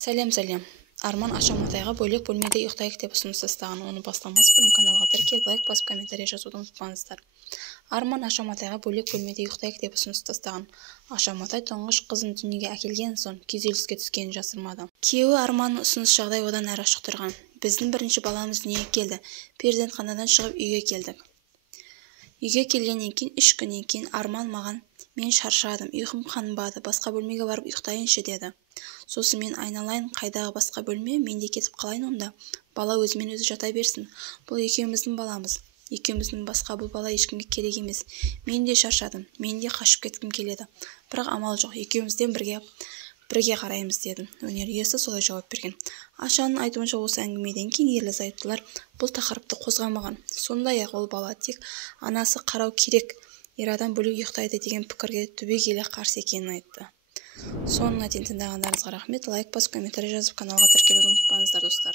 Сәлем. Арман Ашаматайға бөлек бөлмеде ұйықтайық деп ұсыныс тастаған. Оны бастамас бұрын каналға тіркеліп лайк басып комментарий жазуды ұмытпаңыздар. Арман Ашаматайға бөлек бөлмеде ұйықтайық деп ұсыныс тастаған. Ашаматай тұңғыш қызын дүниеге әкелген соң күйзеліске түскенін жасырмады. Күйеуі Арманның ұсыныс жағдай одан әрі шықтырған. Біздің бірінші баламыз дүниеге келді. Перзентханадан шығып үйге келдік. Үйге келгеннен кейін 3 күннен кейін Арман маған: "Мен шаршадым, ұйқым қанбады, басқа бөлмеге барып ұйықтайыншы" деді. Сосын мен: "Айналайын, қайдағы басқа бөлме, мен де кетіп қалайын онда. Бала өзімен өзі жата берсін. Бұл екеуміздің баламыз. Екеуміздің басқа бұл бала ешкімге керек емес. Мен де шаршадым, мен де қашып кеткім келеді. Бірақ амал жоқ, екеумізден бірге қараймыз" деді. Өнер иесі солай жауап берген. Ашаның айтуынша осы әңгімеден кейін ерлі-зайыптылар бұл тақырыпты қозғамаған. Сондай-ақ ол бала тек анасы қарау керек, ер адам бөлек ұйықтайды деген пікірге түбегейлі қарсы екенін айтты. Соңына дейін тыңдағандарыңызға рахмет. Лайк басып комментарий жазып каналға тіркелуді ұмытпаңыздар достар.